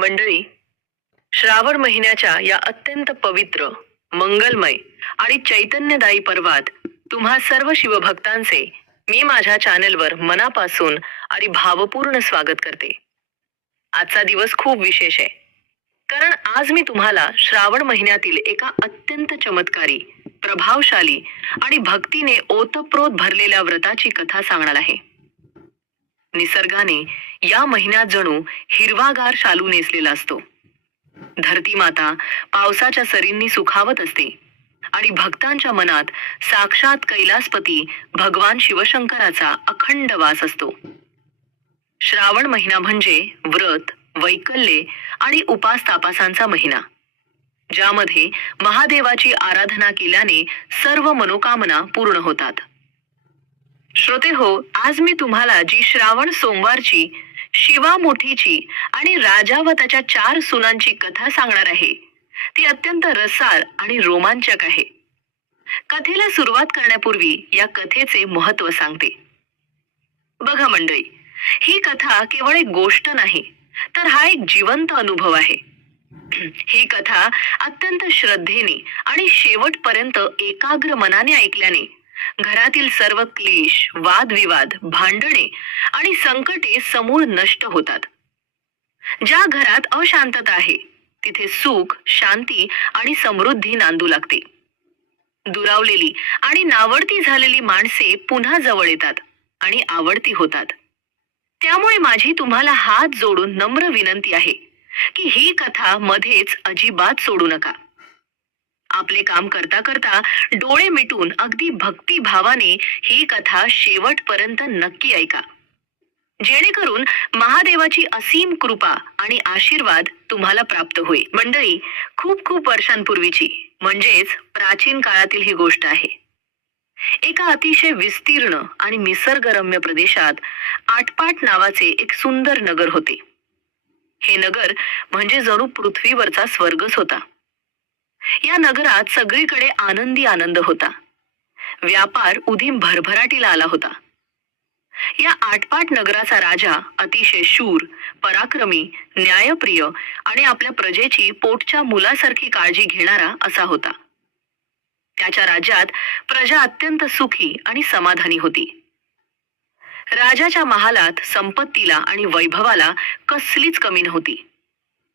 मंडळी, श्रावण महिन्याच्या या अत्यंत पवित्र, मंगलमय आणि चैतन्यदायी पर्वात तुम्हा सर्व शिवभक्तांचे मी माझ्या चॅनेलवर मनापासून आणि भावपूर्ण स्वागत करते. आजचा दिवस खूप विशेष आहे, कारण आज मी तुम्हाला श्रावण महिन्यातील एका अत्यंत चमत्कारी, प्रभावशाली आणि भक्तीने ओतप्रोत भरलेल्या व्रताची कथा सांगणार आहे. निसर्गाने या महिन्यात जणू हिरवागार शालू नेसलेला असतो. धरती माता पावसाच्या सरींनी सुखावत असते आणि भक्तांच्या मनात साक्षात कैलासपती भगवान शिवशंकराचा अखंड वास असतो. श्रावण महिना म्हणजे व्रत, वैकल्ये आणि उपास तापासांचा महिना, ज्यामध्ये महादेवाची आराधना केल्याने सर्व मनोकामना पूर्ण होतात. श्रोते हो, आज मी तुम्हाला जी श्रावण सोमवारची, शिवा मोठीची आणि राजा व त्याच्या 4 सुनांची कथा सांगणार आहे, ती अत्यंत रसाळ आणि रोमांचक आहे. कथेला सुरुवात करण्यापूर्वी या कथेचे महत्त्व सांगते. बघा मंडळी, ही कथा केवळ एक गोष्ट नाही, तर हा एक जिवंत अनुभव आहे. ही कथा अत्यंत श्रद्धेने आणि शेवटपर्यंत एकाग्र मनाने ऐकल्याने घरातील सर्व क्लेश, वादविवाद, भांडणे आणि संकटे समूळ नष्ट होतात. ज्या घरात अशांतता आहे, तिथे सुख, शांती आणि समृद्धी नांदू लागते. दुरावलेली आणि नावडती झालेली माणसे पुन्हा जवळ येतात आणि आवडती होतात. त्यामुळे माझी तुम्हाला हात जोडून नम्र विनंती आहे की ही कथा मध्येच अजिबात सोडू नका. आपले काम करता करता डोळे मिटून अगदी भक्ती भावाने ही कथा शेवटपर्यंत नक्की ऐका, जेणेकरून महादेवाची असीम कृपा आणि आशीर्वाद तुम्हाला प्राप्त होईल. मंडळी, खूप खूप वर्षांपूर्वीची, म्हणजेच प्राचीन काळातील ही गोष्ट आहे. एका अतिशय विस्तीर्ण आणि निसर्गरम्य प्रदेशात आटपाट नावाचे एक सुंदर नगर होते. हे नगर म्हणजे जणू पृथ्वीवरचा स्वर्गच होता. या नगरात सगळीकडे आनंदी आनंद होता. व्यापार उदीम भरभराटीला आला होता. या आटपाट नगराचा राजा अतिशय शूर, पराक्रमी, न्यायप्रिय आणि आपल्या प्रजेची पोटच्या मुलासारखी काळजी घेणारा असा होता. त्याच्या राज्यात प्रजा अत्यंत सुखी आणि समाधानी होती. राजाच्या महालात संपत्तीला आणि वैभवाला कसलीच कमी नव्हती.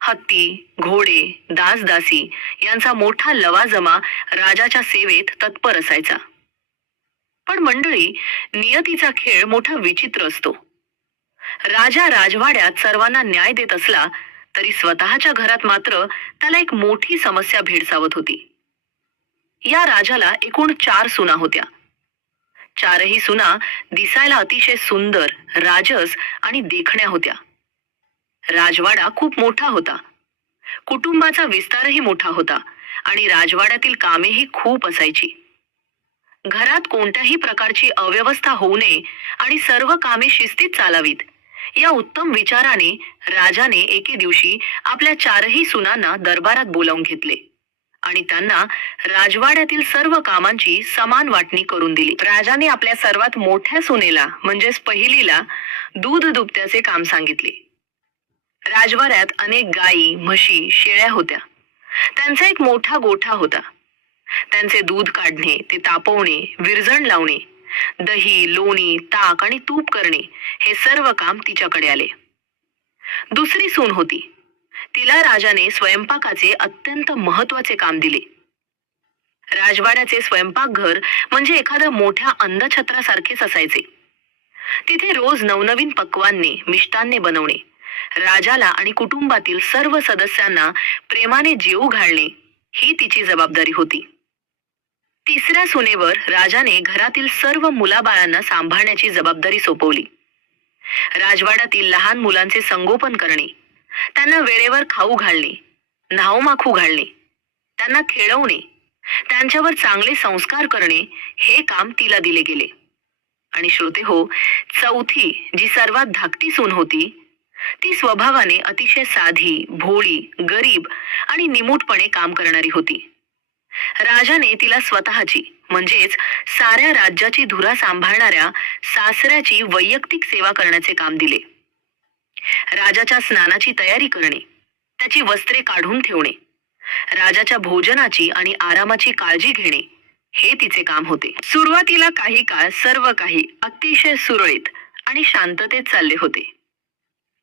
हत्ती, घोडे, दासदासी यांचा मोठा लवाजमा राजाच्या सेवेत तत्पर असायचा. पण मंडळी, नियतीचा खेळ मोठा विचित्र असतो. राजा राजवाड्यात सर्वांना न्याय देत असला तरी स्वतःच्या घरात मात्र त्याला एक मोठी समस्या भेडसावत होती. या राजाला एकूण 4 सुना होत्या. 4ही सुना दिसायला अतिशय सुंदर, राजस आणि देखण्या होत्या. राजवाडा खूप मोठा होता. कुटुंबाचा विस्तारही मोठा होता आणि राजवाड्यातील कामेही खूप असायची. घरात कोणत्याही प्रकारची अव्यवस्था होऊ नये आणि सर्व कामे शिस्तीत चालावीत, या उत्तम विचाराने राजाने एके दिवशी आपल्या 4ही सुनांना दरबारात बोलावून घेतले आणि त्यांना राजवाड्यातील सर्व कामांची समान वाटणी करून दिली. राजाने आपल्या सर्वात मोठ्या सुनेला, म्हणजेच पहिलीला, दूध दुभत्याचे काम सांगितले. राजवाड्यात अनेक गायी, म्हशी, शेळ्या होत्या. त्यांचा एक मोठा गोठा होता. त्यांचे दूध काढणे, ते तापवणे, विरजण लावणे, दही, लोणी, ताक आणि तूप करणे, हे सर्व काम तिच्याकडे आले. दुसरी सून होती. तिला राजाने स्वयंपाकाचे अत्यंत महत्वाचे काम दिले. राजवाड्याचे स्वयंपाकघर म्हणजे एखाद्या मोठ्या अंधछत्रासारखेच असायचे. तिथे रोज नवनवीन पक्वान्ने, मिष्टान्ने बनवणे, राजाला आणि कुटुंबातील सर्व सदस्यांना प्रेमाने जेवू घालणे, ही तिची जबाबदारी होती. तिसऱ्या सुनेवर राजाने घरातील सर्व मुलाबाळांना सांभाळण्याची जबाबदारी सोपवली. राजवाड्यातील लहान मुलांचे संगोपन करणे, त्यांना वेळेवर खाऊ घालणे, न्हाऊमाखू घालणे, त्यांना खेळवणे, त्यांच्यावर चांगले संस्कार करणे, हे काम तिला दिले गेले. आणि श्रोते हो, चौथी, जी सर्वात धाकटी सून होती, ती स्वभावाने अतिशय साधी, भोळी, गरीब आणि निमूटपणे काम करणारी होती. राजाने तिला स्वतःची, म्हणजेच साऱ्या राज्याची धुरा सांभाळणाऱ्या सासऱ्याची वैयक्तिक सेवा करण्याचे काम दिले. राजाच्या स्नानाची तयारी करणे, त्याची वस्त्रे काढून ठेवणे, राजाच्या भोजनाची आणि आरामाची काळजी घेणे हे तिचे काम होते. सुरुवातीला काही काळ सर्व काही अतिशय सुरळीत आणि शांततेत चालले होते.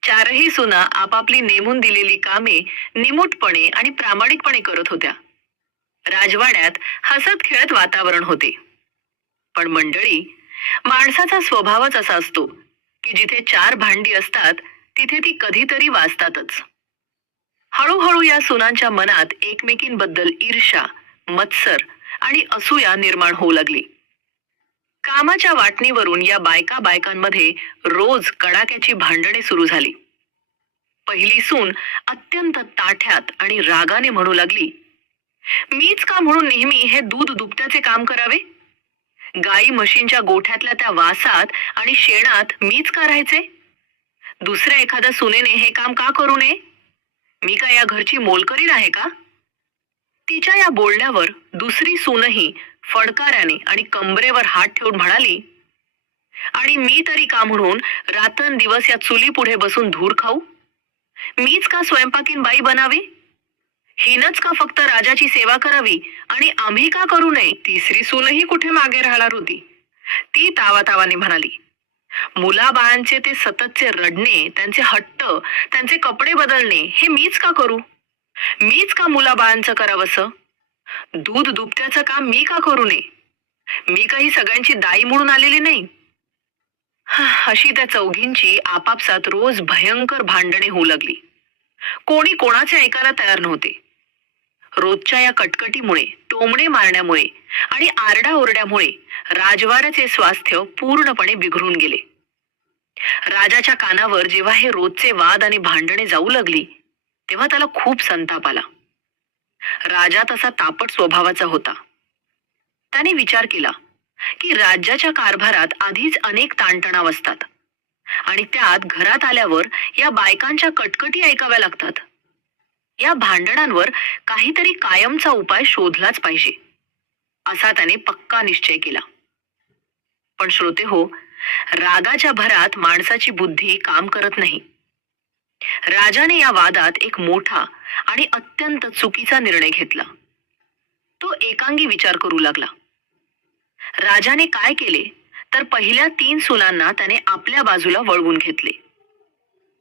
चारही सुना आपापली नेमून दिलेली कामे निमूटपणे आणि प्रामाणिकपणे करत होत्या. राजवाड्यात हसत खेळत वातावरण होते. पण मंडळी, माणसाचा स्वभावच असा असतो की जिथे चार भांडी असतात तिथे ती कधीतरी वाजतातच. हळूहळू या सुनांच्या मनात एकमेकींबद्दल ईर्ष्या, मत्सर आणि असूया निर्माण होऊ लागली. कामाच्या वाटणीवरून या बायका बायकांमध्ये रोज कडाक्याची भांडणे सुरू झाली. पहिली सून अत्यंत ताठ्यात आणि रागाने म्हणू लागली, मीच का म्हणून नेहमी हे दूध दुभत्याचे काम करावे? गाई म्हशींच्या गोठ्यातल्या त्या वासात आणि शेणात मीच का राहायचे? दुसऱ्या एखाद्या सुनेने हे काम का करू नये? मी का या घरची मोलकरीण आहे का? तिच्या या बोलण्यावर दुसरी सूनही फडकाऱ्याने आणि कंबरेवर हात ठेवून म्हणाली, आणि मी तरी का म्हणून रात्रंदिवस या चुली पुढे बसून धूर खाऊ? मीच का स्वयंपाकीन बाई बनावे? हिनच का फक्त राजाची सेवा करावी आणि आम्ही का करू नये? तिसरी सूनही कुठे मागे राहणार होती. ती तावातावाने म्हणाली, मुलाबाळांचे ते सततचे रडणे, त्यांचे हट्ट, त्यांचे कपडे बदलणे हे मीच का करू? मीच का मुलाबाळांचं करावंसं? दूध दुभत्याचं काम मी का करू नये? मी काही सगळ्यांची दाई म्हणून आलेली नाही. अशी त्या चौघींची आपापसात रोज भयंकर भांडणे होऊ लागली. कोणी कोणाचे ऐकायला तयार नव्हते. रोजच्या या कटकटीमुळे, टोमणे मारण्यामुळे आणि आरडाओरड्यामुळे राजवाड्याचे स्वास्थ्य पूर्णपणे बिघडून गेले. राजाच्या कानावर जेव्हा हे रोजचे वाद आणि भांडणे जाऊ लागली तेव्हा त्याला खूप संताप आला. राजा तसा तापट स्वभावाचा होता. त्याने विचार केला की राज्याच्या कारभारात आधीच अनेक ताणतणाव असतात आणि त्यात घरात आल्यावर या बायकांच्या कटकटी ऐकाव्या लागतात. या भांडणांवर काहीतरी कायमचा उपाय शोधलाच पाहिजे असा त्याने पक्का निश्चय केला. पण श्रोते हो, रागाच्या भरात माणसाची बुद्धी काम करत नाही. राजाने या वादात एक मोठा आणि अत्यंत चुकीचा निर्णय घेतला. तो एकांगी विचार करू लागला. राजाने काय केले तर पहिल्या 3 सुनांना त्याने आपल्या बाजूला वळवून घेतले.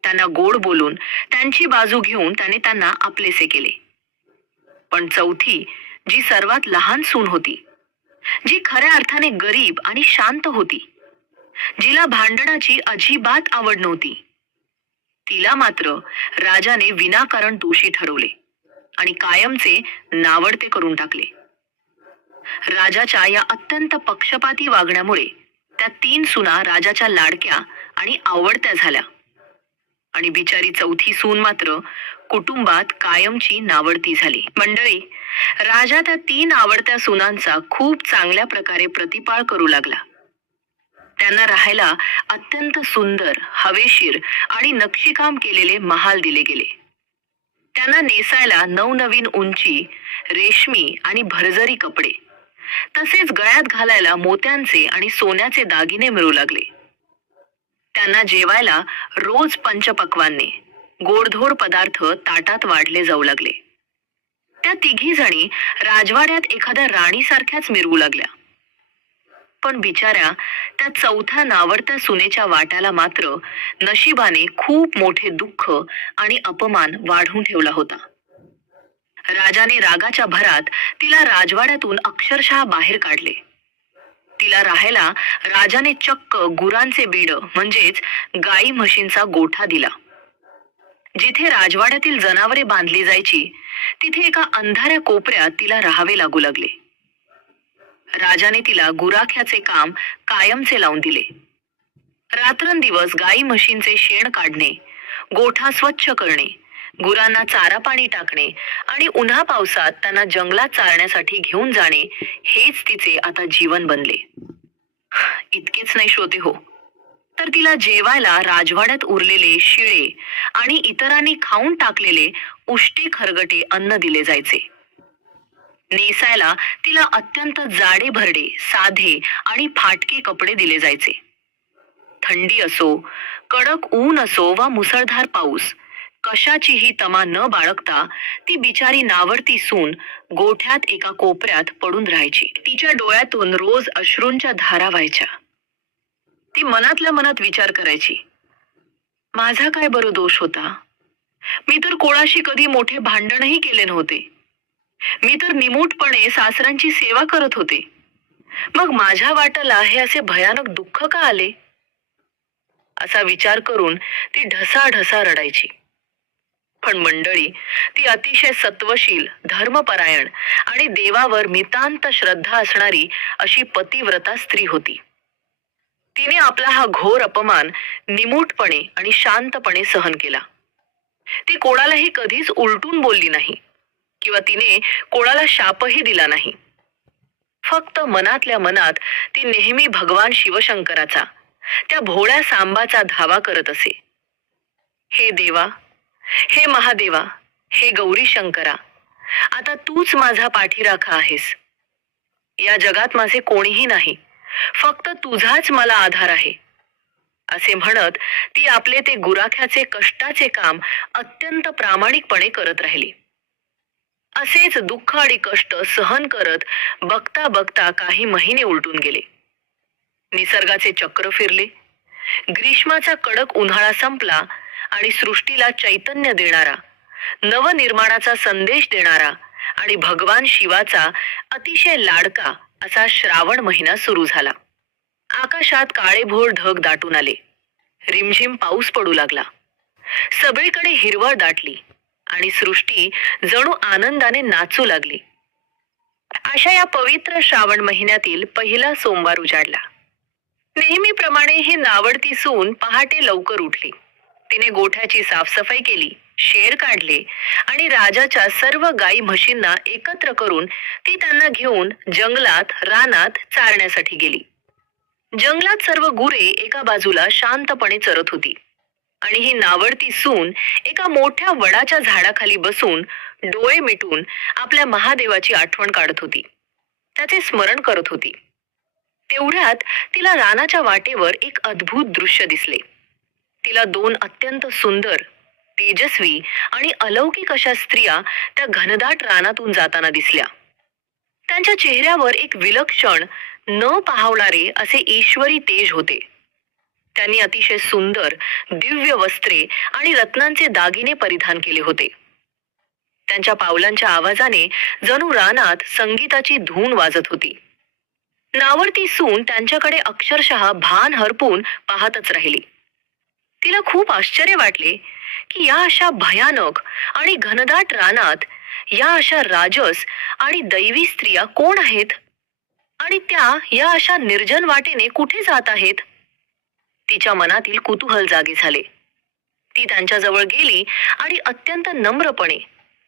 त्यांना गोड बोलून त्यांची बाजू घेऊन त्याने त्यांना आपलेसे केले. पण चौथी, जी सर्वात लहान सून होती, जी खऱ्या अर्थाने गरीब आणि शांत होती, जिला भांडणाची अजिबात आवड नव्हती, तिला मात्र राजाने विनाकारण दोषी ठरवले आणि कायमचे नावडते करून टाकले. राजाच्या या अत्यंत पक्षपाती वागण्यामुळे त्या 3 सुना राजाच्या लाडक्या आणि आवडत्या झाल्या आणि बिचारी चौथी सून मात्र कुटुंबात कायमची नावडती झाली. मंडळी, राजा त्या 3 आवडत्या सुनांचा खूप चांगल्या प्रकारे प्रतिपाळ करू लागला. त्यांना राहायला अत्यंत सुंदर, हवेशीर आणि नक्षीकाम केलेले महाल दिले गेले. त्यांना नेसायला नवनवीन उंची, रेशमी आणि भरजरी कपडे, तसेच गळ्यात घालायला मोत्यांचे आणि सोन्याचे दागिने मिळू लागले. त्यांना जेवायला रोज पंचपक्वान्ने, गोडधोड पदार्थ ताटात वाढले जाऊ लागले. त्या 3घी जणी राजवाड्यात एखाद्या राणीसारख्याच मिरवू लागल्या. पण बिचाऱ्या त्या चौथ्या नावडत्या सुनेच्या वाट्याला मात्र नशिबाने खूप मोठे दुःख आणि अपमान वाढून ठेवला होता. राजाने रागाच्या भरात तिला राजवाड्यातून अक्षरशः बाहेर काढले. तिला राहायला राजाने चक्क गुरांचे बेड म्हणजेच गाई म्हशींचा गोठा दिला. जिथे राजवाड्यातील जनावरे बांधली जायची तिथे एका अंधाऱ्या कोपऱ्यात तिला राहावे लागू लागले. राजाने तिला गुराख्याचे काम कायमचे लावून दिले. रात्रंदिवस गाई म्हशींचे शेण काढणे, गोठा स्वच्छ करणे, गुरांना चारा पाणी टाकणे आणि उन्हा पावसात त्यांना जंगलात चालण्यासाठी घेऊन जाणे हेच तिचे आता जीवन बनले. इतकेच नाही श्रोते हो, तर तिला जेवायला राजवाड्यात उरलेले शिळे आणि इतरांनी खाऊन टाकलेले उष्टे खरगटे अन्न दिले जायचे. नेसायला तिला अत्यंत जाडे भरडे, साधे आणि फाटके कपडे दिले जायचे. थंडी असो, कडक ऊन असो वा मुसळधार पाऊस, कशाचीही तमा न बाळगता ती बिचारी नावडती सून गोठ्यात एका कोपऱ्यात पडून राहायची. तिच्या डोळ्यातून रोज अश्रूंच्या धारा व्हायच्या. ती मनातल्या मनात विचार करायची, माझा काय बरं दोष होता? मी तर कोणाशी कधी मोठे भांडणही केले नव्हते. मी तर निमूटपणे सासऱ्यांची सेवा करत होते. मग माझ्या वाट्याला हे असे भयानक दुःख का आले? असा विचार करून ती ढसाढसा रडायची. पण मंडळी, ती अतिशय सत्वशील, धर्मपरायण आणि देवावर नितांत श्रद्धा असणारी अशी पतिव्रता स्त्री होती. तिने आपला हा घोर अपमान निमूटपणे आणि शांतपणे सहन केला. ती कोणालाही कधीच उलटून बोलली नाही किंवा तिने कोणाला शापही दिला नाही. फक्त मनातल्या मनात ती नेहमी भगवान शिवशंकराचा, त्या भोळ्या सांबाचा धावा करत असे. हे देवा, हे महादेवा, हे गौरी शंकरा, आता तूच माझा पाठीराखा आहेस. या जगात माझे कोणीही नाही, फक्त तुझाच मला आधार आहे, असे म्हणत ती आपले ते गुराख्याचे कष्टाचे काम अत्यंत प्रामाणिकपणे करत राहिली. असेच दुःख आणि कष्ट सहन करत बघता बघता काही महिने उलटून गेले. निसर्गाचे चक्र फिरले. ग्रीष्माचा कडक उन्हाळा संपला आणि सृष्टीला चैतन्य देणारा, नवनिर्माणाचा संदेश देणारा आणि भगवान शिवाचा अतिशय लाडका असा श्रावण महिना सुरू झाला. आकाशात काळेभोर ढग दाटून आले. रिमझिम पाऊस पडू लागला. सगळीकडे हिरवळ दाटली आणि सृष्टी जणू आनंदाने नाचू लागली. अशा या पवित्र श्रावण महिन्यातील पहिला सोमवार उजाडला. नेहमीप्रमाणे ही नावडती सून पहाटे लवकर उठली. तिने गोठ्याची साफसफाई केली, शेर काढले आणि राजाच्या सर्व गाई म्हशींना एकत्र करून ती त्यांना घेऊन जंगलात, रानात चारण्यासाठी गेली. जंगलात सर्व गुरे एका बाजूला शांतपणे चरत होती आणि ही नावडती सून एका मोठ्या वडाच्या झाडाखाली बसून डोळे मिटून आपल्या महादेवाची आठवण काढत होती, त्याचे स्मरण करत होती. तेवढ्यात तिला रानाच्या वाटेवर एक अद्भुत दृश्य दिसले. तिला दोन अत्यंत सुंदर, तेजस्वी आणि अलौकिक अशा स्त्रिया त्या घनदाट रानातून जाताना दिसल्या. त्यांच्या चेहऱ्यावर एक विलक्षण, न पाहवणारे असे ईश्वरी तेज होते. त्यांनी अतिशय सुंदर, दिव्य वस्त्रे आणि रत्नांचे दागिने परिधान केले होते. त्यांच्या पावलांच्या आवाजाने जणू रानात संगीताची धून वाजत होती. नावडती सून त्यांच्याकडे अक्षरशः भान हरपून पाहतच राहिली. तिला खूप आश्चर्य वाटले की या अशा भयानक आणि घनदाट रानात या अशा राजस आणि दैवी स्त्रिया कोण आहेत आणि त्या या अशा निर्जन वाटेने कुठे जात आहेत. तिच्या मनातील कुतूहल जागे झाले. ती त्यांच्याजवळ गेली आणि अत्यंत नम्रपणे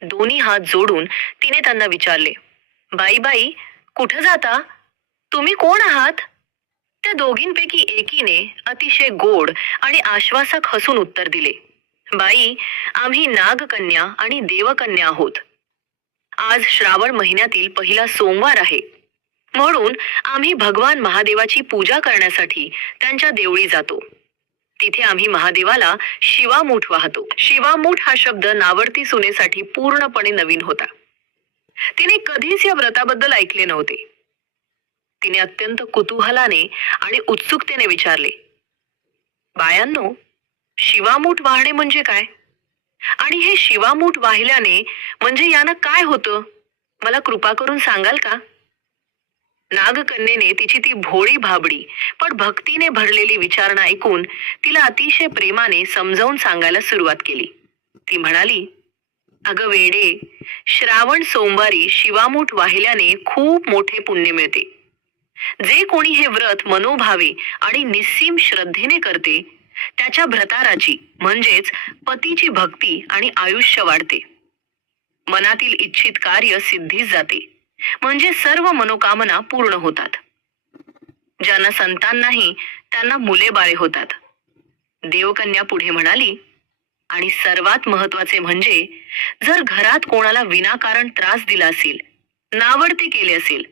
दोन्ही हात जोडून तिने त्यांना विचारले, बाई बाई, कुठे जाता? तुम्ही कोण आहात? त्या दोघींपैकी एकीने अतिशय गोड आणि आश्वासक हसून उत्तर दिले, बाई, आम्ही नागकन्या आणि देवकन्या आहोत. आज श्रावण महिन्यातील पहिला सोमवार आहे, म्हणून आम्ही भगवान महादेवाची पूजा करण्यासाठी त्यांच्या देवळी जातो. तिथे आम्ही महादेवाला शिवामूठ वाहतो. शिवामूठ हा शब्द नावडती सुनेसाठी पूर्णपणे नवीन होता. तिने कधीच या व्रताबद्दल ऐकले नव्हते. तिने अत्यंत कुतूहलाने आणि उत्सुकतेने विचारले, बायांनो, शिवामूठ वाहणे म्हणजे काय? आणि हे शिवामूठ वाहिल्याने म्हणजे यानं काय होतं? मला कृपा करून सांगाल का? नागकन्येने तिची ती भोळी भाबडी पण भक्तीने भरलेली विचारणा ऐकून तिला अतिशय प्रेमाने समजावून सांगायला सुरुवात केली. ती म्हणाली, अगं वेडे, श्रावण सोमवारी शिवामूठ वाहिल्याने खूप मोठे पुण्य मिळते. जे कोणी हे व्रत मनोभावे आणि निस्सीम श्रद्धेने करते त्याच्या भ्रताराची म्हणजेच पतीची भक्ती आणि आयुष्य वाढते. मनातील इच्छित कार्य सिद्धीस जाते, म्हणजे सर्व मनोकामना पूर्ण होतात. ज्यांना संतान नाही त्यांना मुले बाळे होतात. देवकन्या पुढे म्हणाली, आणि सर्वात महत्वाचे म्हणजे जर घरात कोणाला विनाकारण त्रास दिला असेल, नावडती केले असेल,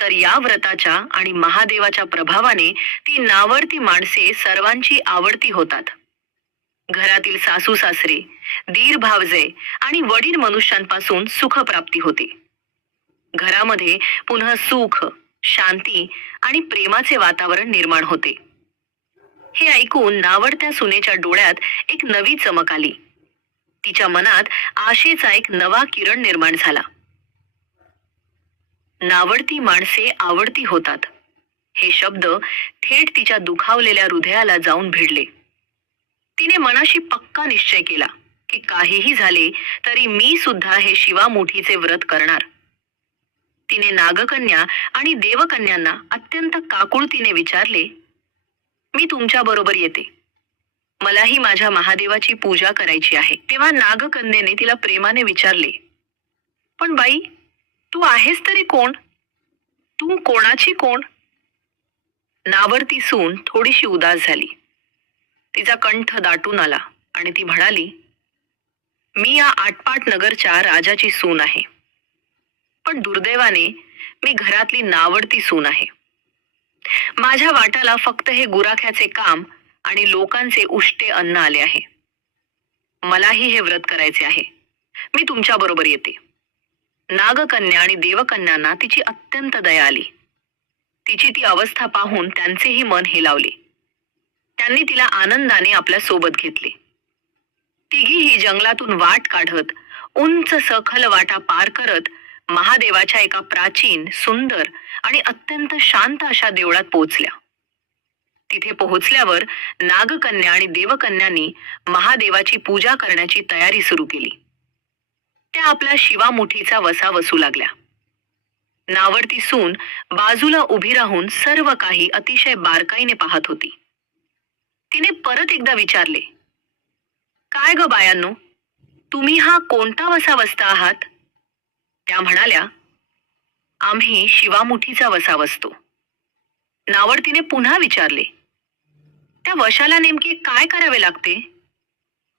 तर या व्रताच्या आणि महादेवाच्या प्रभावाने ती नावडती माणसे सर्वांची आवडती होतात. घरातील सासू सासरे, दीर भावजे आणि वडील मनुष्यांपासून सुखप्राप्ती होते. घरामध्ये पुन्हा सुख, शांती आणि प्रेमाचे वातावरण निर्माण होते. हे ऐकून नावडत्या सुनेच्या डोळ्यात एक नवी चमक आली. तिच्या मनात आशेचा एक नवा किरण निर्माण झाला. नावडती माणसे आवडती होतात, हे शब्द थेट तिच्या दुखावलेल्या हृदयाला जाऊन भिडले. तिने मनाशी पक्का निश्चय केला की काहीही झाले तरी मी सुद्धा हे शिवामुठीचे व्रत करणार. तिने नागकन्या आणि देवकन्यांना अत्यंत काकुळतीने विचारले, मी तुमच्या बरोबर येते. मलाही माझ्या महादेवाची पूजा करायची आहे. तेव्हा नागकन्येने तिला प्रेमाने विचारले, पण बाई, तू आहेस तरी कोण? तू कोणाची कोण? नावडती सून थोडीशी उदास झाली. तिचा कंठ दाटून आला आणि ती म्हणाली, मी या आटपाट नगरच्या राजाची सून आहे. पण दुर्दैवाने मी घरातली नावडती सून आहे. माझ्या वाटाला फक्त हे गुराख्याचे काम आणि लोकांचे उष्टे अन्न आले आहे. मलाही हे व्रत करायचे आहे. मी तुमच्या बरोबर येते. नागकन्या आणि देवकन्यांना तिची अत्यंत दया आली. तिची ती अवस्था पाहून त्यांचेही मन हेलावले. त्यांनी तिला आनंदाने आपल्या सोबत घेतले. तिघीही जंगलातून वाट काढत, उंच सखल वाटा पार करत महादेवाच्या एका प्राचीन, सुंदर आणि अत्यंत शांत अशा देवळात पोहोचल्या. तिथे पोहोचल्यावर नागकन्या आणि देवकन्यांनी महादेवाची पूजा करण्याची तयारी सुरू केली. त्या आपल्या शिवामुठीचा वसा वसू लागल्या. नावडती सून बाजूला उभी राहून सर्व काही अतिशय बारकाईने पाहत होती. तिने परत एकदा विचारले, काय ग बायांनो, तुम्ही हा कोणता वसा वसता आहात? त्या म्हणाल्या, आम्ही शिवामुठीचा वसा वसतो. नावडतीने पुन्हा विचारले, त्या वशाला नेमके काय करावे लागते?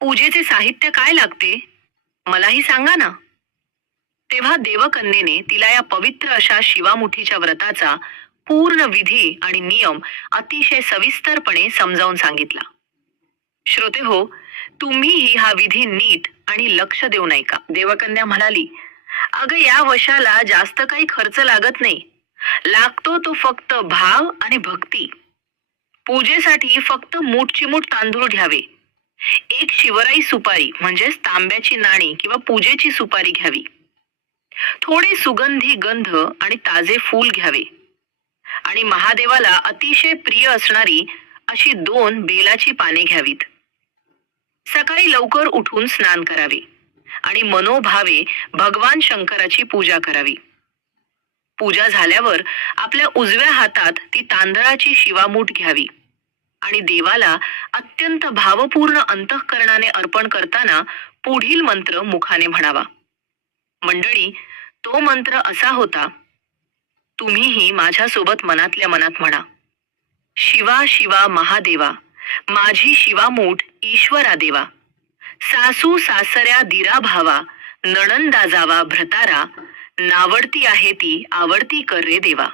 पूजेचे साहित्य काय लागते? मलाही सांगा ना. तेव्हा देवकन्येने तिला या पवित्र अशा शिवामुठीच्या व्रताचा पूर्ण विधी आणि नियम अतिशय सविस्तरपणे समजावून सांगितला. श्रोते हो, तुम्हीही हा विधी नीट आणि लक्ष देऊन ऐका. देवकन्या म्हणाली, अगं, या वशाला जास्त काही खर्च लागत नाही. लागतो तो फक्त भाव आणि भक्ती. पूजेसाठी फक्त मूठचिमूट तांदूळ घ्यावे. एक शिवराई सुपारी म्हणजेच तांब्याची नाणी किंवा पूजेची सुपारी घ्यावी. थोडे सुगंधी गंध आणि ताजे फूल घ्यावे आणि महादेवाला अतिशय प्रिय असणारी अशी 2 बेलाची पाने घ्यावीत. सकाळी लवकर उठून स्नान करावे आणि मनोभावे भगवान शंकराची पूजा करावी. पूजा झाल्यावर आपल्या उजव्या हातात ती तांदळाची शिवामूठ घ्यावी आणि देवाला अत्यंत भावपूर्ण अंतःकरणाने अर्पण करताना पुढील मंत्र मुखाने म्हणावा. मंडळी, तो मंत्र असा होता, तुम्हीही माझ्यासोबत मनातल्या मनात म्हणा. शिवा शिवा महादेवा, माझी शिवामूठ ईश्वरा देवा. सासू सासऱ्या दिरा भावा, नणंदा जावा भ्रतारा. नावडती आहे ती आवडती कर रे देवा.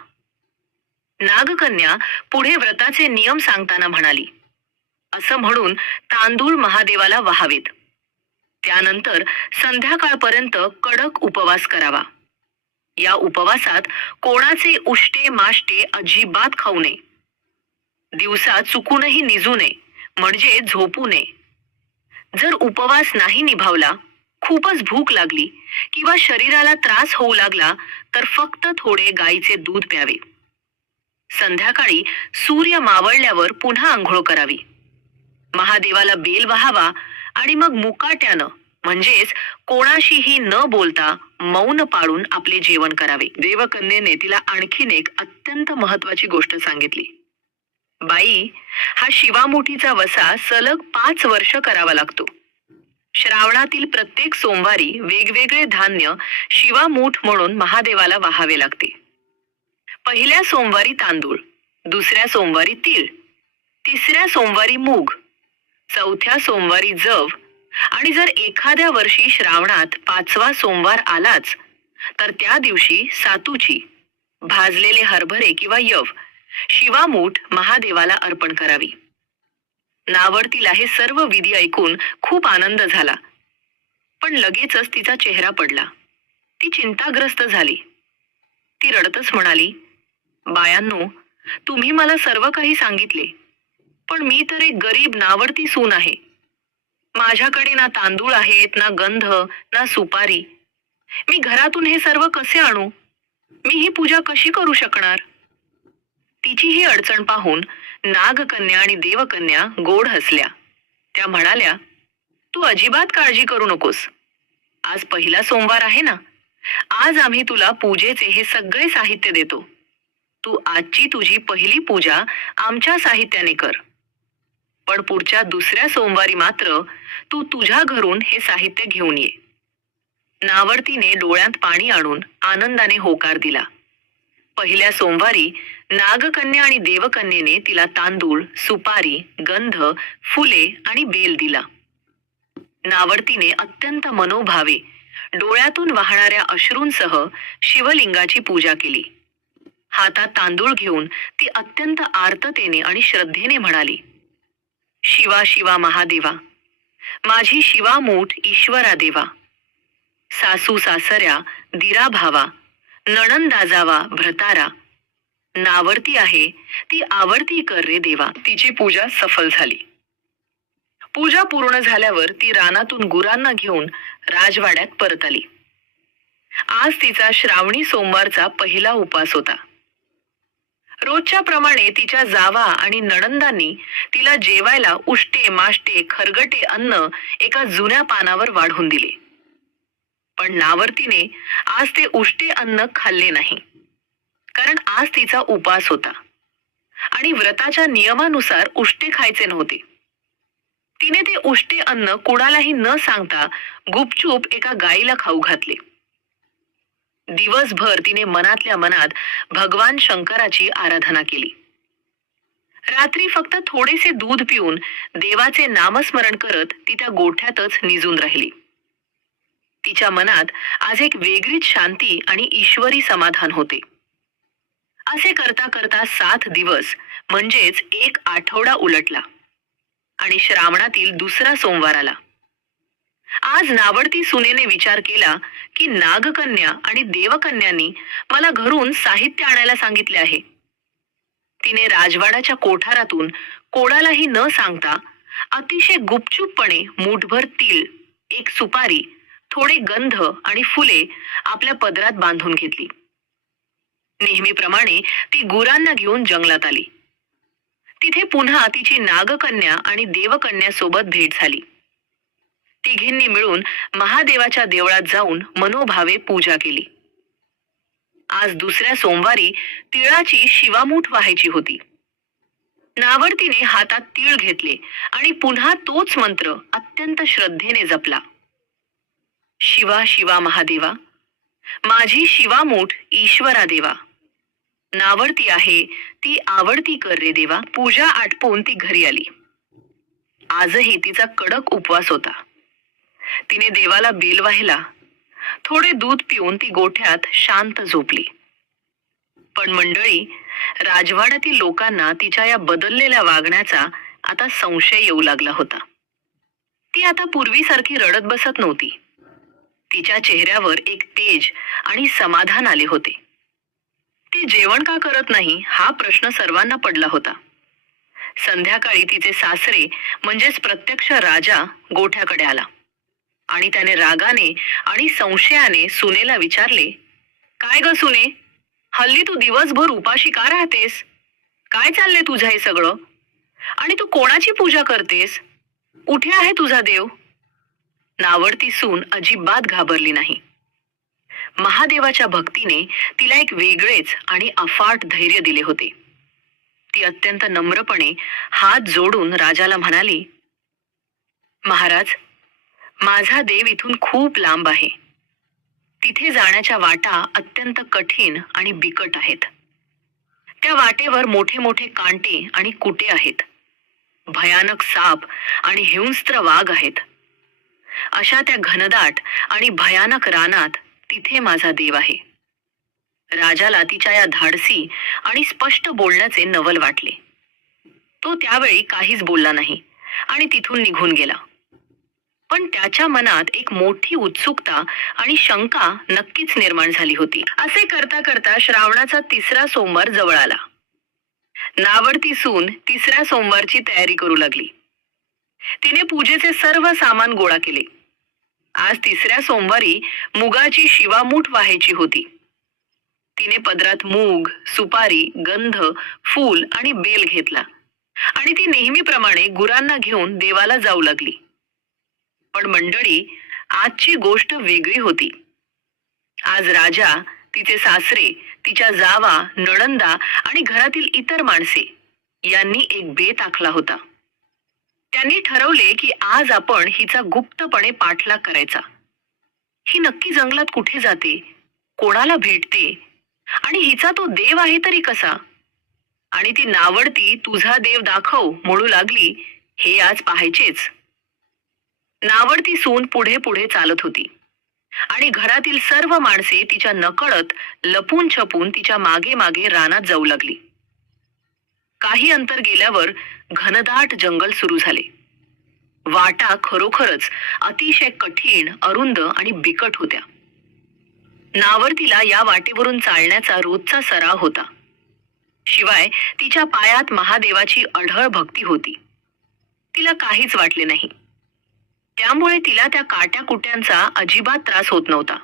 नागकन्या पुढे व्रताचे नियम सांगताना म्हणाली, असं म्हणून तांदूळ महादेवाला वहावेत. त्यानंतर संध्याकाळपर्यंत कडक उपवास करावा. या उपवासात कोणाचे उष्टे माष्टे अजिबात खाऊ नये. दिवसा चुकूनही निजू नये, म्हणजे झोपू नये. जर उपवास नाही निभावला, खूपच भूक लागली किंवा शरीराला त्रास होऊ लागला तर फक्त थोडे गाईचे दूध प्यावे. संध्याकाळी सूर्य मावळल्यावर पुन्हा आंघोळ करावी. महादेवाला बेल वहावा आणि मग मुकाट्यानं म्हणजेच कोणाशीही न बोलता मौन पाळून आपले जेवण करावे. देवकन्येने तिला आणखीन एक अत्यंत महत्वाची गोष्ट सांगितली. बाई, हा शिवामुठीचा वसा सलग 5 वर्ष करावा लागतो. श्रावणातील प्रत्येक सोमवारी वेगवेगळे धान्य शिवामूठ म्हणून महादेवाला वहावे लागते. पहिल्या सोमवारी तांदूळ, दुसऱ्या सोमवारी तीळ, तिसऱ्या सोमवारी मूग, चौथ्या सोमवारी जव आणि जर एखाद्या वर्षी श्रावणात 5वा सोमवार आलाच तर त्या दिवशी सातूची, भाजलेले हरभरे किंवा यव शिवामूठ महादेवाला अर्पण करावी. नावर्तीला हे सर्व विधी ऐकून खूप आनंद झाला, पण लगेचच तिचा चेहरा पडला. ती चिंताग्रस्त झाली. ती रडतच म्हणाली, बायांनो, तुम्ही मला सर्व काही सांगितले, पण मी तर एक गरीब नावर्ती सून आहे. माझ्याकडे ना तांदूळ आहेत, ना गंध, ना सुपारी. मी घरातून हे सर्व कसे आणू? मी ही पूजा कशी करू शकणार? तिची ही अडचण पाहून नागकन्या आणि देवकन्या गोड हसल्या. त्या म्हणाल्या, तू अजिबात काळजी करू नकोस. आज पहिला सोमवार आहे ना. आज आम्ही तुला पूजेचे हे सगळे साहित्य देतो. तू आजची तुझी पहिली पूजा आमच्या साहित्याने कर. पण पुढच्या दुसऱ्या सोमवारी मात्र तू तुझ्या घरून हे साहित्य घेऊन ये. नावर्तीने डोळ्यात पाणी आणून आनंदाने होकार दिला. पहिल्या सोमवारी नागकन्या आणि देवकन्येने तिला तांदूळ, सुपारी, गंध, फुले आणि बेल दिला. नावर्तीने अत्यंत मनोभावे डोळ्यातून वाहणाऱ्या अश्रूंसह शिवलिंगाची पूजा केली. हातात तांदूळ घेऊन ती अत्यंत आर्ततेने आणि श्रद्धेने म्हणाली, शिवा शिवा महादेवा, माझी शिवामूठ ईश्वरा देवा. सासू सासऱ्या, दिरा भावा, नणंद दाजावा भ्रतारा. नावर्ती आहे ती आवडती कर रे देवा. तिची पूजा सफल झाली. पूजा पूर्ण झाल्यावर ती रानातून गुरांना घेऊन राजवाड्यात परत आली. आज तिचा श्रावणी सोमवारचा पहिला उपास होता. रोजच्या प्रमाणे तिच्या जावा आणि नणंदांनी तिला जेवायला उष्टे, माष्टे, खरगटे अन्न एका जुन्या पानावर वाढून दिले. पण नावर्तीने आज ते उष्टे अन्न खाल्ले नाही, कारण आज तिचा उपास होता आणि व्रताच्या नियमानुसार उष्टे खायचे नव्हते. तिने ते उष्टे अन्न कुणालाही न सांगता गुपचूप एका गाईला खाऊ घातले. दिवसभर तिने मनातल्या मनात भगवान शंकराची आराधना केली. रात्री फक्त थोडेसे दूध पिऊन देवाचे नामस्मरण करत ती त्या गोठ्यातच निजून राहिली. तिच्या मनात आज एक वेगळीच शांती आणि ईश्वरी समाधान होते. असे करता करता 7 दिवस म्हणजेच एक आठवडा उलटला आणि श्रावणातील दुसरा सोमवार आला. आज नावर्ती सुनेने विचार केला की नागकन्या आणि देवकन्यांनी मला घरून साहित्य आणायला सांगितले आहे. तिने राजवाड्याच्या कोठारातून कोणालाही न सांगता अतिशय गुपचूपपणे मूठभर तीळ, एक सुपारी, थोडे गंध आणि फुले आपल्या पदरात बांधून घेतली. नेहमीप्रमाणे ती गुरांना घेऊन जंगलात आली. तिथे पुन्हा तिची नागकन्या आणि देवकन्या सोबत भेट झाली. तिघींनी मिळून महादेवाच्या देवळात जाऊन मनोभावे पूजा केली. आज दुसऱ्या सोमवारी तिळाची शिवामूठ व्हायची होती. नावर्तीने हातात तीळ घेतले आणि पुन्हा तोच मंत्र अत्यंत श्रद्धेने जपला. शिवा शिवा महादेवा, माझी शिवामूठ ईश्वरा देवा. नावर्ती आहे ती आवडती कर रे देवा. पूजा आटपून ती घरी आली. आजही तिचा कडक उपवास होता. तिने देवाला बेल वाहिला. थोडे दूध पिऊन ती गोठ्यात शांत झोपली. पण मंडळी, राजवाड्यातील लोकांना तिच्या या बदललेल्या वागण्याचा आता संशय येऊ लागला होता. ती आता पूर्वीसारखी रडत बसत नव्हती. तिच्या चेहऱ्यावर एक तेज आणि समाधान आले होते. ती जेवण का करत नाही हा प्रश्न सर्वांना पडला होता. संध्याकाळी तिचे सासरे म्हणजेच प्रत्यक्ष राजा गोठ्याकडे आला आणि त्याने रागाने आणि संशयाने सुनेला विचारले, काय ग सुने, हल्ली तू दिवसभर उपाशी का राहतेस? काय चालले तुझं हे सगळं? आणि तू कोणाची पूजा करतेस? कुठे आहे तुझा देव? नावर्ती सून अजिबात घाबरली नाही. महादेवाच्या भक्तीने तिला एक वेगळेच आणि अफाट धैर्य दिले होते. ती अत्यंत नम्रपणे हात जोडून राजाला म्हणाली, महाराज, माझा देव इथून खूप लांब आहे. तिथे जाण्याच्या वाटा अत्यंत कठीण आणि बिकट आहेत. त्या वाटेवर मोठे मोठे कांटे आणि कुटे आहेत. भयानक साप आणि हिंस्त्र वाघ आहेत. अशा त्या घनदाट आणि भयानक रानात तिथे माझा देव आहे. राजाला तिच्या या धाडसी आणि स्पष्ट बोलण्याचे नवल वाटले. तो त्यावेळी काहीच बोलला नाही आणि तिथून निघून गेला. पण त्याच्या मनात एक मोठी उत्सुकता आणि शंका नक्कीच निर्माण झाली होती. असे करता करता श्रावणाचा 3रा सोमवार जवळ आला. नावडती सून 3ऱ्या सोमवारची तयारी करू लागली. तिने पूजेचे सर्व सामान गोळा केले. आज 3ऱ्या सोमवारी मुगाची शिवामूठ व्हायची होती. तिने पदरात मूग, सुपारी, गंध, फूल आणि बेल घेतला आणि ती नेहमीप्रमाणे गुरांना घेऊन देवाला जाऊ लागली. पण मंडळी, आजची गोष्ट वेगळी होती. आज राजा, तिचे सासरे, तिच्या जावा, नणंदा आणि घरातील इतर माणसे यांनी एक बेत आखला होता. त्यांनी ठरवले की आज आपण हिचा गुप्तपणे पाठलाग करायचा. ही नक्की जंगलात कुठे जाते, कोणाला भेटते आणि हिचा तो देव आहे तरी कसा, आणि ती नावडती तुझा देव दाखव म्हणू लागली, हे आज पाहायचेच. नावडती सून पुढे पुढे चालत होती आणि घरातील सर्व माणसे तिच्या नकळत लपून छपून तिच्या मागे मागे रानात जाऊ लागली. काही अंतर गेल्यावर घनदाट जंगल सुरू झाले. वाटा खरोखरच अतिशय कठीण, अरुंद आणि बिकट होत्या. नावडतीला या वाटेवरून चालण्याचा रोजचा सराव होता. शिवाय तिच्या पायात महादेवाची अढळ भक्ती होती. तिला काहीच वाटले नाही. त्यामुळे तिला त्या काट्याकुट्यांचा अजिबात त्रास होत नव्हता.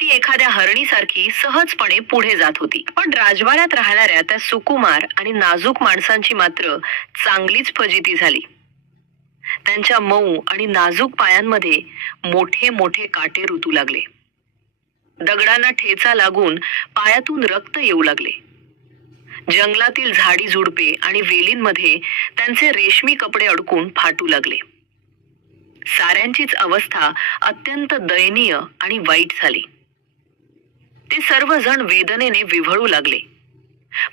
ती एखाद्या हरणीसारखी सहजपणे पुढे जात होती. पण राजवाड्यात राहणाऱ्या त्या सुकुमार आणि नाजूक माणसांची मात्र चांगलीच फजिती झाली. त्यांच्या मऊ आणि नाजूक पायांमध्ये मोठे मोठे काटे रुतू लागले. दगडांना ठेचा लागून पायातून रक्त येऊ लागले. जंगलातील झाडी झुडपे आणि वेलींमध्ये त्यांचे रेशमी कपडे अडकून फाटू लागले. साऱ्यांचीच अवस्था अत्यंत दयनीय आणि वाईट झाली. ते सर्वजण वेदनेने विव्हळू लागले.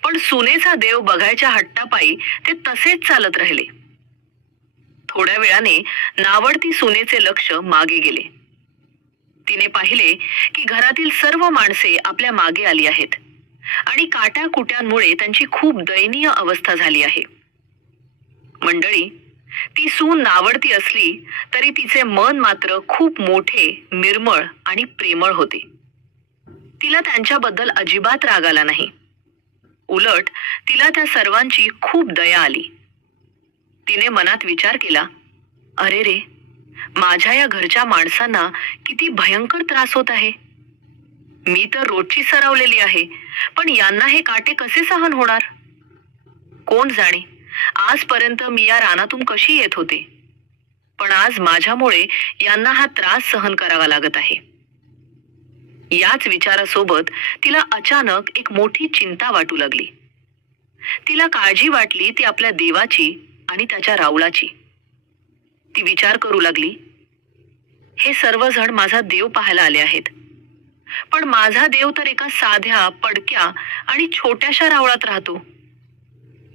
पण सुनेचा देव बघायच्या हट्टापायी ते तसेच चालत राहिले. थोड्या वेळाने नावडती सुनेचे लक्ष मागे गेले. तिने पाहिले की घरातील सर्व माणसे आपल्या मागे आली आहेत आणि काट्याकुट्यांमुळे त्यांची खूप दयनीय अवस्था झाली आहे. मंडळी, ती सून नावडती असली तरी तिचे मन मात्र खूप मोठे, निर्मळ आणि प्रेमळ होते. तिला त्यांच्याबद्दल अजिबात राग आला नाही. उलट तिला त्या सर्वांची खूप दया आली. तिने मनात विचार केला, अरे रे, माझ्या या घरच्या माणसांना किती भयंकर त्रास होत आहे. मी तर रोजची सरावलेली आहे, पण यांना हे काटे कसे सहन होणार? कोण जाणे, आजपर्यंत मी या रानातून कशी येत होते, पण आज माझ्यामुळे यांना हा त्रास सहन करावा लागत आहे. याच विचारासोबत तिला अचानक एक मोठी चिंता वाटू लागली. तिला काळजी वाटली ती आपल्या देवाची आणि त्याच्या रावळाची. ती विचार करू लागली, हे सर्वजण माझा देव पाहायला आले आहेत, पण माझा देव तर एका साध्या, पडक्या आणि छोट्याशा रावळात राहतो.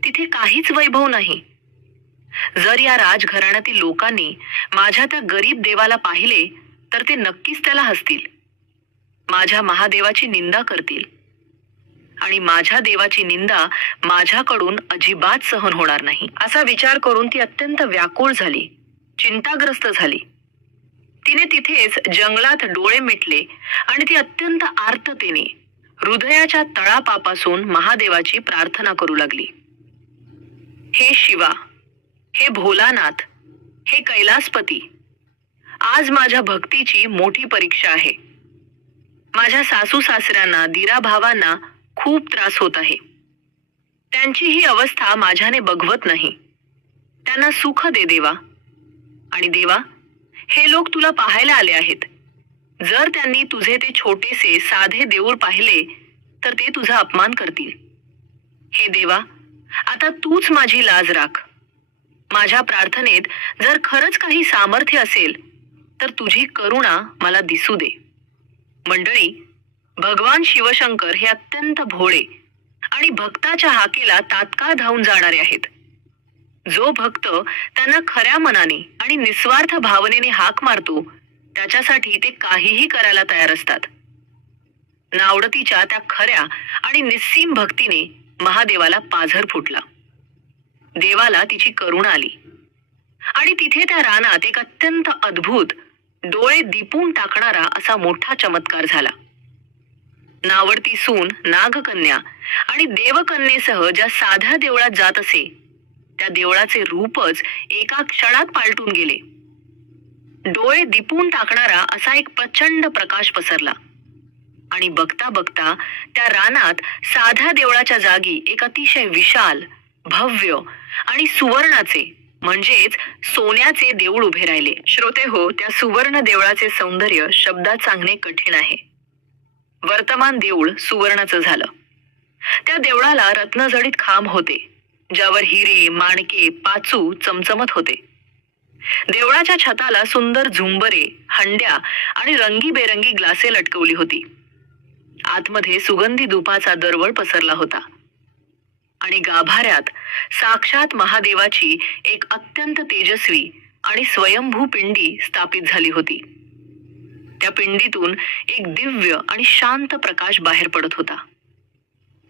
तिथे काहीच वैभव नाही. जर या राजघराण्यातील लोकांनी माझ्या त्या गरीब देवाला पाहिले तर ते नक्कीच त्याला हसतील, माझ्या महादेवाची निंदा करतील, आणि माझ्या देवाची निंदा माझ्याकडून अजिबात सहन होणार नाही. असा विचार करून ती अत्यंत व्याकुळ झाली, चिंताग्रस्त झाली. तिने तिथेच जंगलात डोळे मिटले आणि ती अत्यंत आर्ततेने हृदयाच्या तळापापासून महादेवाची प्रार्थना करू लागली. हे शिवा, हे भोलानाथ, हे कैलासपती, आज माझ्या भक्तीची मोठी परीक्षा आहे. माझ्या सासू सासऱ्यांना, दीरा भावांना खूप त्रास होत आहे. त्यांची ही अवस्था माझ्याने बघवत नाही. त्यांना सुख दे देवा. आणि देवा, हे लोक तुला पाहायला आले आहेत. जर त्यांनी तुझे ते छोटेसे साधे देऊळ पाहिले तर ते तुझा अपमान करतील. हे देवा, आता तूच माझी लाज राख. माझ्या प्रार्थनेत जर खरंच काही सामर्थ्य असेल तर तुझी करुणा मला दिसू दे. मंडळी, भगवान शिवशंकर हे अत्यंत भोळे आणि भक्ताच्या हाकेला तात्काळ धावून जाणारे आहेत. जो भक्त त्यांना खऱ्या मनाने आणि निस्वार्थ भावनेने हाक मारतो त्याच्यासाठी ते काहीही करायला तयार असतात. नावडतीच्या त्या खऱ्या आणि निस्सीम भक्तीने महादेवाला पाझर फुटला. देवाला तिची करुणा आली. आणि तिथे त्या रानात एक अत्यंत अद्भुत, डोळे दिपून टाकणारा असा मोठा चमत्कार झाला. नावडती सून नागकन्या आणि देवकन्येसह ज्या साध्या देवळात जात असे, त्या देवळाचे रूपच एका क्षणात पालटून गेले. डोळे दिपून टाकणारा असा एक प्रचंड प्रकाश पसरला आणि बघता बघता त्या रानात साध्या देवळाच्या जागी एक अतिशय विशाल, भव्य आणि सुवर्णाचे म्हणजेच सोन्याचे देऊळ उभे राहिले. श्रोते हो, त्या सुवर्ण देवळाचे सौंदर्य शब्दात सांगणे कठीण आहे. वर्तमान देऊळ सुवर्णाचं झालं. त्या देवळाला रत्नजडित खांब होते, ज्यावर हिरे, माणके, पाचू चमचमत होते. देवळाच्या छताला सुंदर झुंबरे, हंड्या आणि रंगीबेरंगी ग्लासे लटकवली होती. आतमध्ये सुगंधी धुपाचा दरवळ पसरला होता आणि गाभाऱ्यात साक्षात महादेवाची एक अत्यंत तेजस्वी आणि स्वयंभू पिंडी स्थापित झाली होती. त्या पिंडीतून एक दिव्य आणि शांत प्रकाश बाहेर पडत होता.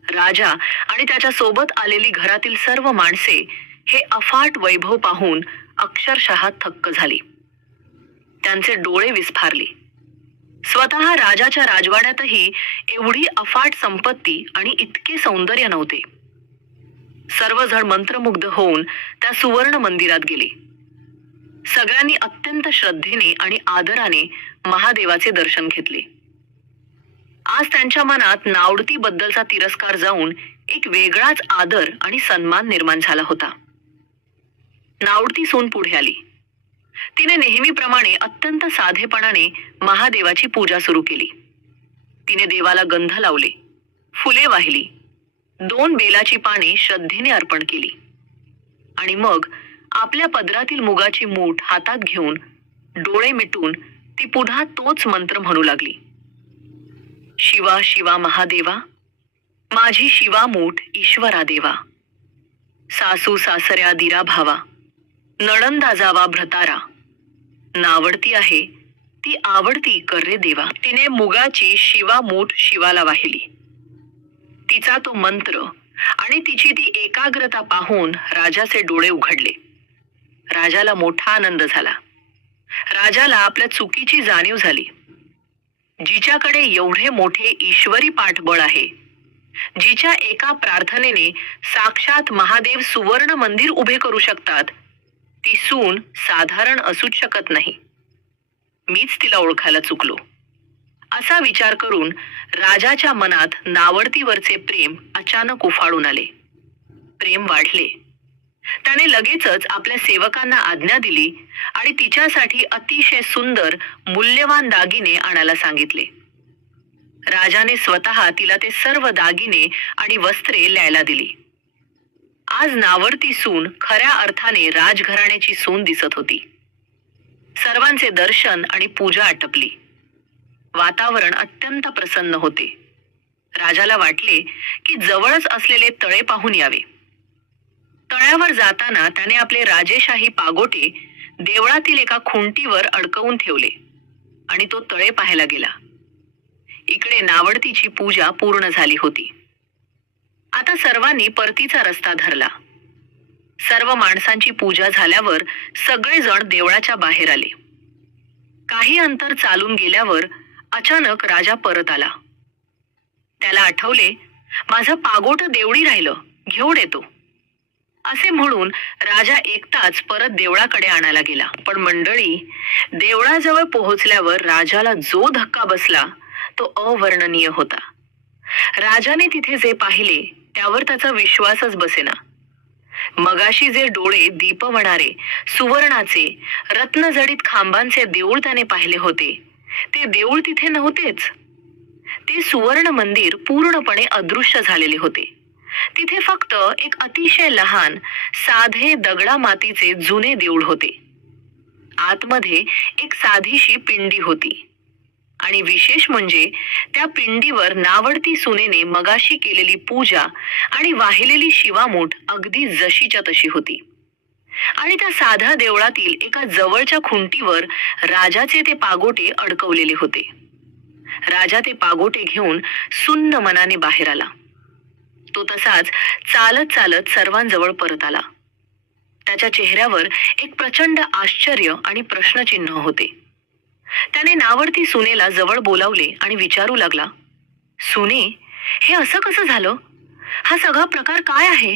राजा आणि त्याच्या सोबत आलेली घरातील सर्व माणसे हे अफाट वैभव पाहून अक्षरशः थक्क झाली. त्यांचे डोळे विस्फारले. स्वतः राजाच्या राजवाड्यातही एवढी अफाट संपत्ती आणि इतके सौंदर्य नव्हते. सर्वजण मंत्रमुग्ध होऊन त्या सुवर्ण मंदिरात गेले. सगळ्यांनी अत्यंत श्रद्धेने आणि आदराने महादेवाचे दर्शन घेतले. आज त्यांच्या मनात नावडतीबद्दलचा तिरस्कार जाऊन एक वेगळाच आदर आणि सन्मान निर्माण झाला होता. नावडती सून पुढे आली. तिने नेहमीप्रमाणे अत्यंत साधेपणाने महादेवाची पूजा सुरू केली. तिने देवाला गंध लावले, फुले वाहिली, 2 बेलाची पाने श्रद्धेने अर्पण केली आणि मग आपल्या पदरातील मुगाची मूठ हातात घेऊन डोळे मिटून ती पुन्हा तोच मंत्र म्हणू लागली. शिवा शिवा महादेवा, माझी शिवा मूठ ईश्वरा देवा. सासू सासऱ्या दिरा भावा, नणंदा जावा भ्रतारा. नावडती आहे ती आवडती कर रे देवा. तिने मुगाची शिवा मूठ शिवाला वाहिली. तिचा तो मंत्र आणि तिची ती एकाग्रता पाहून राजाचे डोळे उघडले. राजाला मोठा आनंद झाला. राजाला आपल्या चुकीची जाणीव झाली. जिच्याकडे एवढे मोठे ईश्वरी पाठबळ आहे, जिच्या एका प्रार्थनेने साक्षात महादेव सुवर्ण मंदिर उभे करू शकतात, ती सून साधारण असूच शकत नाही. मीच तिला ओळखायला चुकलो. असा विचार करून राजाच्या मनात नावडतीवरचे प्रेम अचानक उफाळून आले. प्रेम वाढले. त्याने लगेचच आपल्या सेवकांना आज्ञा दिली आणि तिच्यासाठी अतिशय सुंदर मूल्यवान दागिने आणायला सांगितले. राजाने स्वतः तिला ते सर्व दागिने आणि वस्त्रे ल्यायला दिली. आज नावडती सून खऱ्या अर्थाने राजघराण्याची सून दिसत होती. सर्वांचे दर्शन आणि पूजा आटपली. वातावरण अत्यंत प्रसन्न होते. राजाला वाटले की जवळच असलेले तळे पाहून यावे. तळ्यावर जाताना त्याने आपले राजेशाही पागोटे देवळातील एका खुंटीवर अडकवून ठेवले आणि तो तळे पाहायला गेला. इकडे नावडतीची पूजा पूर्ण झाली होती. आता सर्वांनी परतीचा रस्ता धरला. सर्व माणसांची पूजा झाल्यावर सगळेजण देवळाच्या बाहेर आले. काही अंतर चालून गेल्यावर अचानक राजा परत आला. त्याला आठवले, माझं पागोट देवळी राहिलं, घेऊन येतो असे म्हणून राजा एकटाच परत देवळाकडे आणायला गेला. पण मंडळी, देवळाजवळ पोहोचल्यावर राजाला जो धक्का बसला तो अवर्णनीय होता. राजाने तिथे जे पाहिले त्यावर त्याचा विश्वासच बसेना. मगाशी जे डोळे दीपवणारे सुवर्णाचे रत्नजडित खांबांचे देऊळ त्याने पाहिले होते, ते देऊळ तिथे नव्हतेच. ते सुवर्ण मंदिर पूर्णपणे अदृश्य झालेले होते. तिथे फक्त एक अतिशय लहान साधे दगडा मातीचे जुने देऊळ होते. आतमध्ये एक साधीशी पिंडी होती आणि विशेष म्हणजे त्या पिंडीवर नावडती सुनेने मगाशी केलेली पूजा आणि वाहिलेली शिवामूठ अगदी जशीच्या तशी होती. आणि त्या साध्या देवळातील एका जवळच्या खुंटीवर राजाचे ते पागोटे अडकवलेले होते. राजा ते पागोटे घेऊन सुन्न मनाने बाहेर आला. तो तसाच चालत चालत सर्वांजवळ परत आला. त्याच्या चेहऱ्यावर एक प्रचंड आश्चर्य आणि प्रश्नचिन्ह होते. त्याने नावडती सुनेला जवळ बोलावले आणि विचारू लागला, सुने, हे असं कसं झालं? हा सगळा प्रकार काय आहे?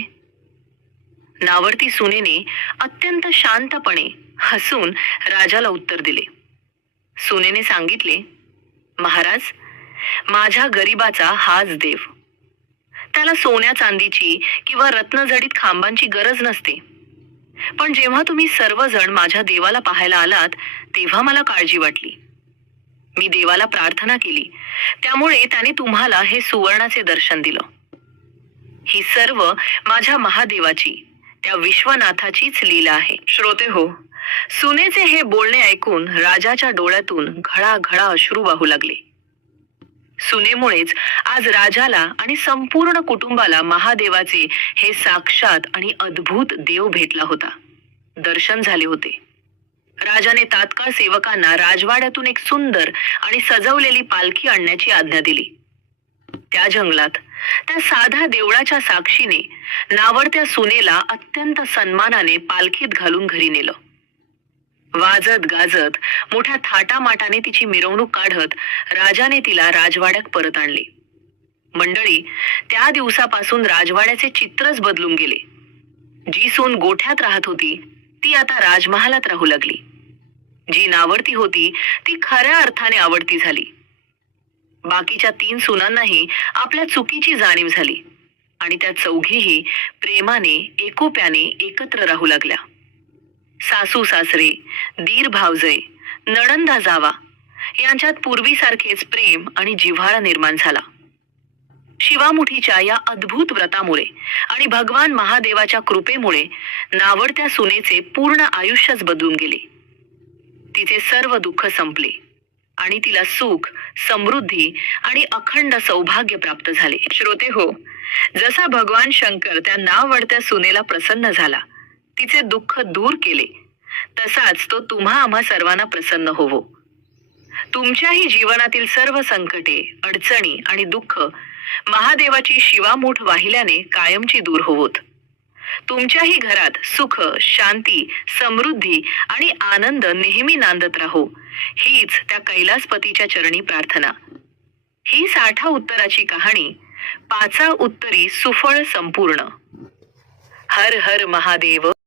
नावडती सुनेने अत्यंत शांतपणे हसून राजाला उत्तर दिले. सुनेने सांगितले, महाराज, माझ्या गरिबाचा हाच देव. त्याला सोन्या चांदीची किंवा रत्नजडित खांबांची गरज नसते. पण जेव्हा तुम्ही सर्वजण माझ्या देवाला पाहायला आलात तेव्हा मला काळजी वाटली. मी देवाला प्रार्थना केली, त्यामुळे त्याने तुम्हाला हे सुवर्णाचे दर्शन दिलं. ही सर्व माझ्या महादेवाची, त्या विश्वनाथाचीच लीला आहे. श्रोते हो, सुनेचे हे बोलणे ऐकून राजाच्या डोळ्यातून घळाघळा अश्रू वाहू लागले. सुनेमुळेच आज राजाला आणि संपूर्ण कुटुंबाला महादेवाचे हे साक्षात आणि अद्भुत देव भेटला होता, दर्शन झाले होते. राजाने तात्काळ सेवकांना राजवाड्यातून एक सुंदर आणि सजवलेली पालखी आणण्याची आज्ञा दिली. त्या जंगलात त्या साध्या देवळाच्या साक्षीने नावडत्या सुनेला अत्यंत सन्मानाने पालखीत घालून घरी नेलं. वाजत गाजत मोठ्या थाटामाटाने तिची मिरवणूक काढत राजाने तिला राजवाड्यात परत आणले. मंडळी, त्या दिवसापासून राजवाड्याचे चित्रच बदलून गेले. जी सून गोठ्यात राहत होती ती आता राजमहालात राहू लागली. जी नावडती होती ती खऱ्या अर्थाने आवडती झाली. बाकीच्या 3 सुनांनाही आपल्या चुकीची जाणीव झाली आणि त्या चौघीही प्रेमाने एकोप्याने एकत्र राहू लागल्या. सासू सासरे, दीर भावजय, नणंदा जावा यांच्यात पूर्वीसारखेच प्रेम आणि जिव्हाळा निर्माण झाला. शिवामुठीच्या या अद्भुत व्रतामुळे आणि भगवान महादेवाच्या कृपेमुळे नावडत्या सुनेचे पूर्ण आयुष्यच बदलून गेले. तिचे सर्व दुःख संपले आणि तिला सुख, समृद्धी आणि अखंड सौभाग्य प्राप्त झाले. श्रोते हो, जसा भगवान शंकर त्या नावडत्या सुनेला प्रसन्न झाला, तिचे दुःख दूर केले, तसाच तो तुम्हा आम्हा सर्वांना प्रसन्न होवो. तुमच्याही जीवनातील सर्व संकटे, अडचणी आणि दुःख महादेवाची शिवामूठ वाहिल्याने कायमची दूर होवोत. तुमच्याही घरात सुख, शांती, समृद्धी आणि आनंद नेहमी नांदत राहो, हीच त्या कैलासपतीच्या चरणी प्रार्थना. ही 60 उत्तराची कहाणी 5 उत्तरी सुफळ संपूर्ण. हर हर महादेव.